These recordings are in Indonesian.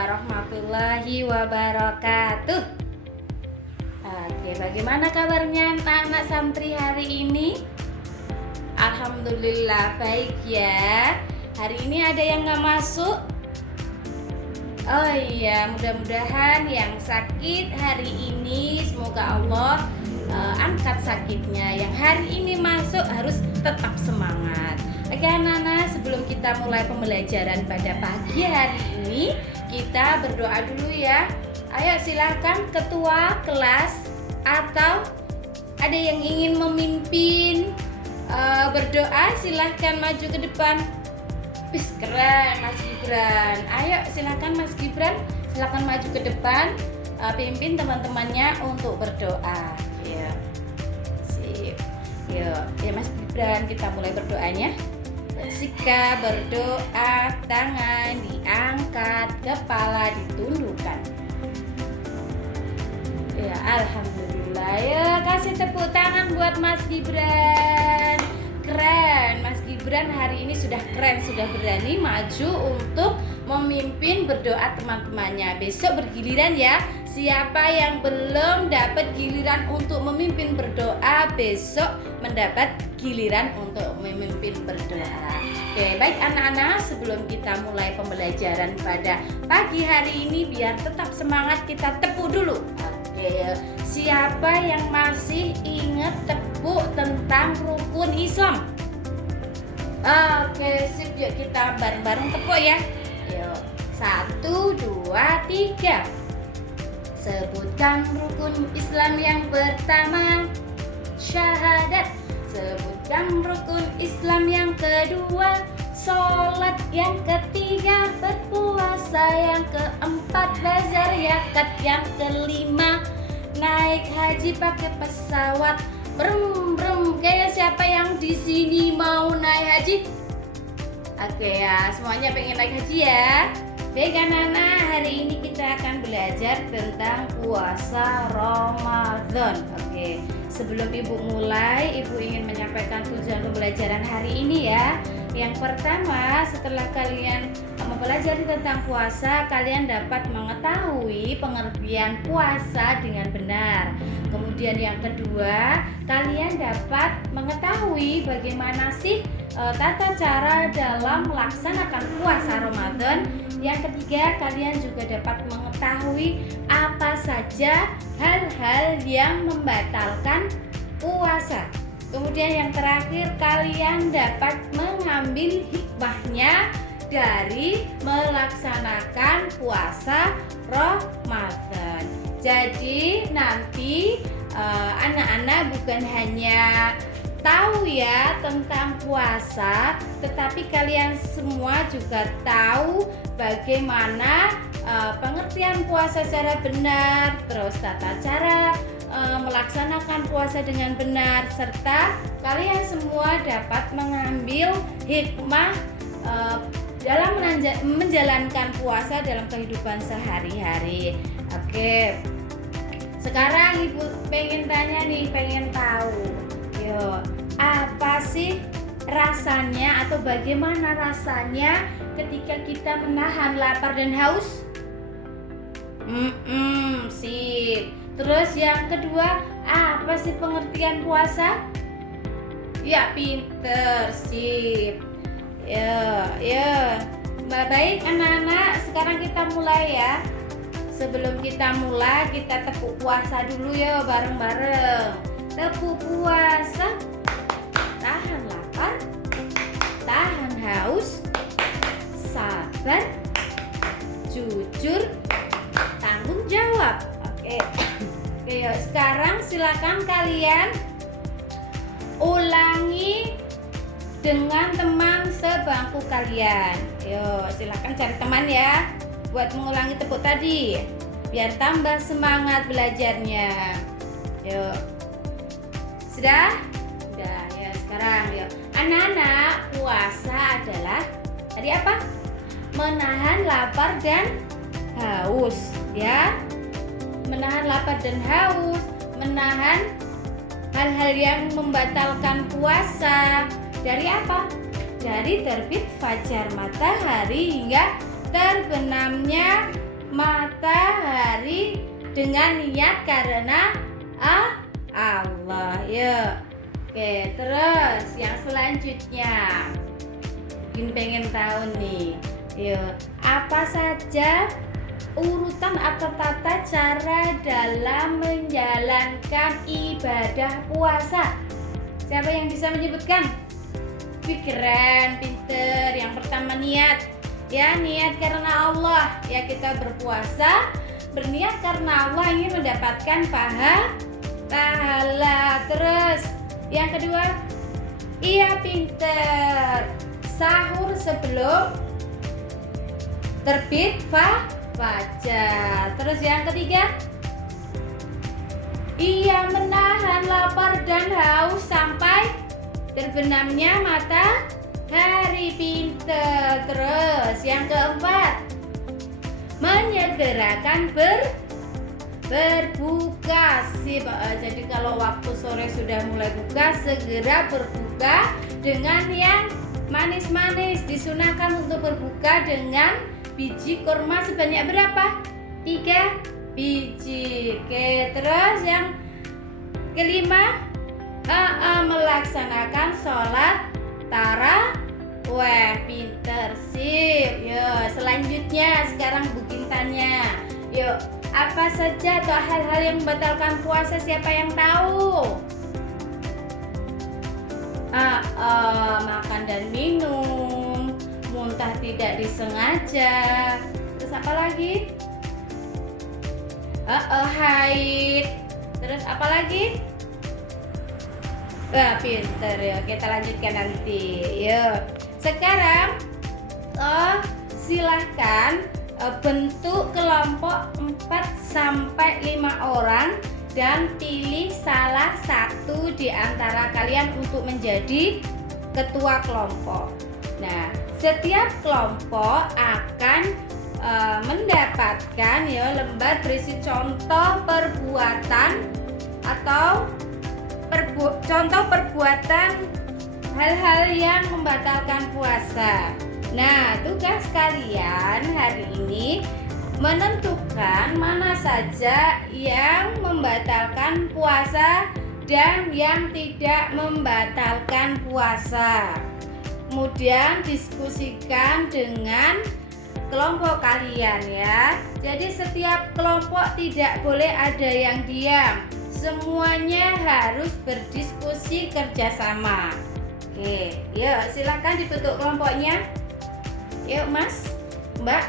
warahmatullahi wabarakatuh. Oke, bagaimana kabarnya anak-anak santri hari ini? Alhamdulillah baik ya. Hari ini ada yang gak masuk? Oh iya, mudah-mudahan yang sakit hari ini semoga Allah angkat sakitnya. Yang hari ini masuk harus tetap semangat. Oke anak-anak, sebelum kita mulai pembelajaran pada pagi hari ini, kita berdoa dulu ya. Ayo silakan ketua kelas atau ada yang ingin memimpin berdoa, silahkan maju ke depan. Wis keren Mas Gibran. Ayo silakan Mas Gibran, silakan maju ke depan, pimpin teman-temannya untuk berdoa. Ya, sip. Yuk, ya Mas Gibran, kita mulai berdoanya. Sikap berdoa, tangan diangkat, kepala ditundukkan. Ya, alhamdulillah. Ya, kasih tepuk tangan buat Mas Gibran. Keren, Mas Gibran hari ini sudah keren, sudah berani maju untuk memimpin berdoa teman-temannya. Besok bergiliran ya. Siapa yang belum dapat giliran untuk memimpin berdoa, besok mendapat giliran untuk memimpin berdoa. Oke, baik anak-anak, sebelum kita mulai pembelajaran pada pagi hari ini, biar tetap semangat, kita tepuk dulu. Oke, siapa yang masih ingat tepuk tentang rukun Islam? Oke, sip, yuk kita bareng-bareng tepuk ya. Yuk, 1, 2, 3. Sebutkan rukun Islam yang pertama, syahadat. Sebutkan rukun Islam yang kedua, sholat. Yang ketiga, berpuasa. Yang keempat, bazar zakat. Yang kelima, naik haji pakai pesawat. Brem, kayak siapa yang di sini mau naik haji? Oke ya, semuanya pengen naik haji ya. Baik anak-anak, hari ini kita akan belajar tentang puasa Ramadan. Oke, sebelum Ibu mulai, Ibu ingin menyampaikan tujuan pembelajaran hari ini ya. Yang pertama, setelah kalian mempelajari tentang puasa, kalian dapat mengetahui pengertian puasa dengan benar. Kemudian yang kedua, kalian dapat mengetahui bagaimana sih tata cara dalam melaksanakan puasa Ramadan. Yang ketiga, kalian juga dapat mengetahui apa saja hal-hal yang membatalkan puasa. Kemudian yang terakhir, kalian dapat mengambil hikmahnya dari melaksanakan puasa Ramadan. Jadi nanti anak-anak bukan hanya tahu ya tentang puasa, tetapi kalian semua juga tahu bagaimana pengertian puasa secara benar, terus tata cara melaksanakan puasa dengan benar, serta kalian semua dapat mengambil hikmah dalam menjalankan puasa dalam kehidupan sehari-hari. Oke, sekarang Ibu pengen tanya nih, pengen tahu, yuk, apa sih rasanya atau bagaimana rasanya ketika kita menahan lapar dan haus? Sip. Terus yang kedua, apa sih pengertian puasa? Ya, pinter, sip. Ya. Baik anak-anak, sekarang kita mulai ya. Sebelum kita mulai, kita tepuk puasa dulu ya bareng-bareng. Tepuk puasa. Tahan lapar, tahan haus, sabar, jujur, tanggung jawab. Oke, yuk, sekarang silakan kalian ulangi dengan teman sebangku kalian. Yuk, silakan cari teman ya buat mengulangi tepuk tadi, biar tambah semangat belajarnya. Yuk, sudah ya. Sekarang yuk, anak-anak, puasa adalah tadi apa? Menahan lapar dan haus ya. Menahan lapar dan haus, menahan hal-hal yang membatalkan puasa. Dari apa? Dari terbit fajar matahari hingga terbenamnya matahari dengan niat karena Allah. Yuk. Oke, terus yang selanjutnya mungkin pengen tahu nih. Yuk, apa saja urutan atau tata cara dalam menjalankan ibadah puasa? Siapa yang bisa menyebutkan? Keren, pinter. Yang pertama niat. Ya, niat karena Allah. Ya, kita berpuasa berniat karena Allah ingin mendapatkan pahala. Terus yang kedua, iya pinter, sahur sebelum terbit fajar. Terus yang ketiga, ia menahan lapar dan haus sampai terbenamnya matahari. Pinter. Terus yang keempat, menyegerakan berbuka sih. Jadi kalau waktu sore sudah mulai buka, segera berbuka dengan yang manis-manis. Disunahkan untuk berbuka dengan biji kurma sebanyak berapa? 3 biji. Oke, terus yang kelima, melaksanakan sholat tarawih. Pinter, sip. Yuk, selanjutnya sekarang Bu Kintanya. Yuk, apa saja atau hal-hal yang membatalkan puasa, siapa yang tahu? Makan dan minum, muntah tidak disengaja. Terus apa lagi? Haid. Terus apa lagi? Pinter ya. Kita lanjutkan nanti. Yuk. Sekarang silahkan bentuk kelompok 4-5 orang dan pilih salah satu di antara kalian untuk menjadi ketua kelompok. Nah, setiap kelompok akan mendapatkan lembar berisi contoh perbuatan atau contoh perbuatan hal-hal yang membatalkan puasa. Nah, tugas kalian hari ini menentukan mana saja yang membatalkan puasa dan yang tidak membatalkan puasa. Kemudian diskusikan dengan kelompok kalian ya. Jadi setiap kelompok tidak boleh ada yang diam. Semuanya harus berdiskusi kerjasama. Oke, yuk silakan dibentuk kelompoknya. Yuk Mas, Mbak.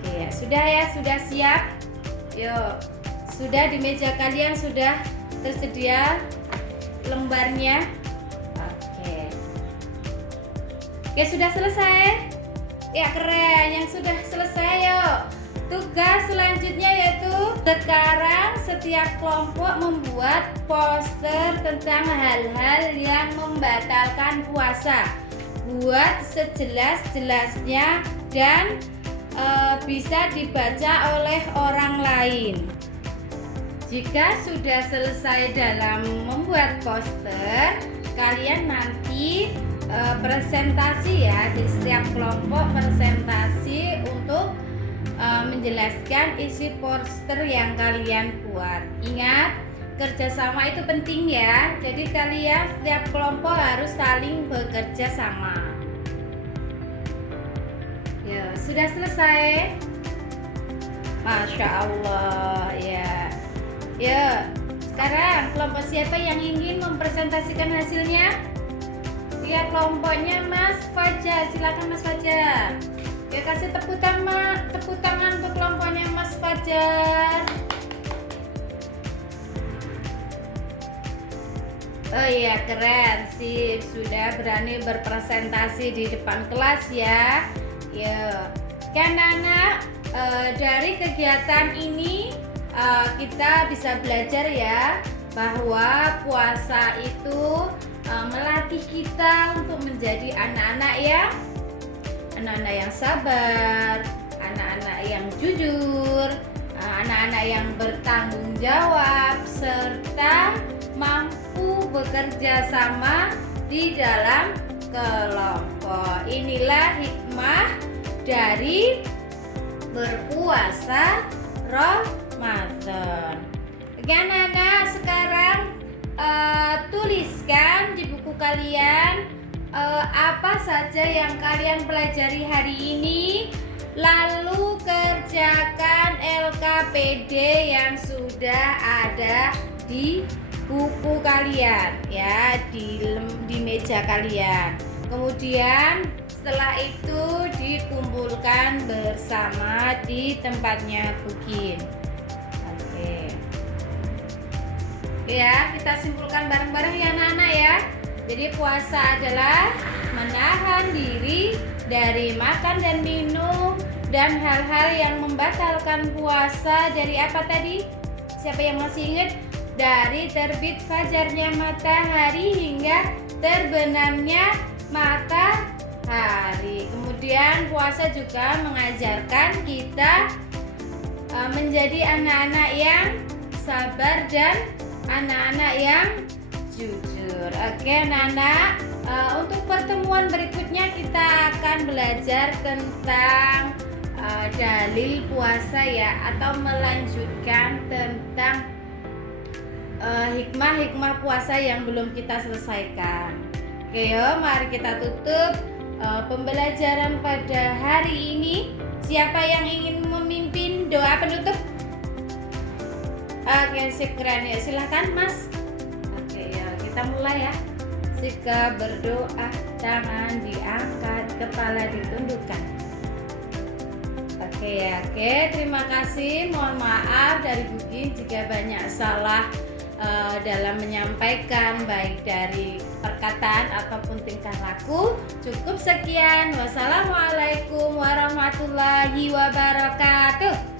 Oke, sudah siap. Yuk, sudah di meja kalian sudah tersedia lembarnya. Oke, sudah selesai? Ya keren, yang sudah selesai yuk. Tugas selanjutnya yaitu sekarang setiap kelompok membuat poster tentang hal-hal yang membatalkan puasa. Buat sejelas-jelasnya dan bisa dibaca oleh orang lain. Jika sudah selesai dalam membuat poster, kalian nanti presentasi ya, di setiap kelompok presentasi untuk menjelaskan isi poster yang kalian buat. Ingat, kerjasama itu penting ya. Jadi kalian setiap kelompok harus saling bekerja sama. Ya, sudah selesai. Masya Allah ya. Ya, sekarang kelompok siapa yang ingin mempresentasikan hasilnya? Ya, kelompoknya Mas Fajar. Silakan Mas Fajar. Ya, kasih tepuk tangan untuk kelompoknya Mas Fajar. Oh iya, keren sih, sudah berani berpresentasi di depan kelas ya. Ya, kan anak, dari kegiatan ini kita bisa belajar ya bahwa puasa itu melatih kita untuk menjadi anak-anak yang sabar, anak-anak yang jujur, anak-anak yang bertanggung jawab, serta mampu bekerja sama di dalam kelompok. Inilah hikmah dari berpuasa Ramadan. Oke anak-anak, sekarang tuliskan di buku kalian apa saja yang kalian pelajari hari ini, lalu kerjakan LKPD yang sudah ada di buku kalian ya, di meja kalian. Kemudian setelah itu dikumpulkan bersama di tempatnya Bukin. Oke ya, kita simpulkan bareng-bareng ya anak-anak ya. Jadi puasa adalah menahan diri dari makan dan minum dan hal-hal yang membatalkan puasa. Dari apa tadi? Siapa yang masih ingat? Dari terbit fajarnya matahari hingga terbenamnya matahari. Kemudian puasa juga mengajarkan kita menjadi anak-anak yang sabar dan anak-anak yang jujur. Oke anak-anak, untuk pertemuan berikutnya kita akan belajar tentang dalil puasa ya, atau melanjutkan tentang hikmah-hikmah puasa yang belum kita selesaikan. Oke yo, mari kita tutup pembelajaran pada hari ini. Siapa yang ingin memimpin doa penutup? Oke, syukran ya, silahkan Mas. Oke ya, kita mulai ya. Jika berdoa, tangan diangkat, kepala ditundukkan. Oke ya, oke, terima kasih. Mohon maaf dari Bukin jika banyak salah dalam menyampaikan, baik dari perkataan ataupun tingkah laku. Cukup sekian. Wassalamualaikum warahmatullahi wabarakatuh.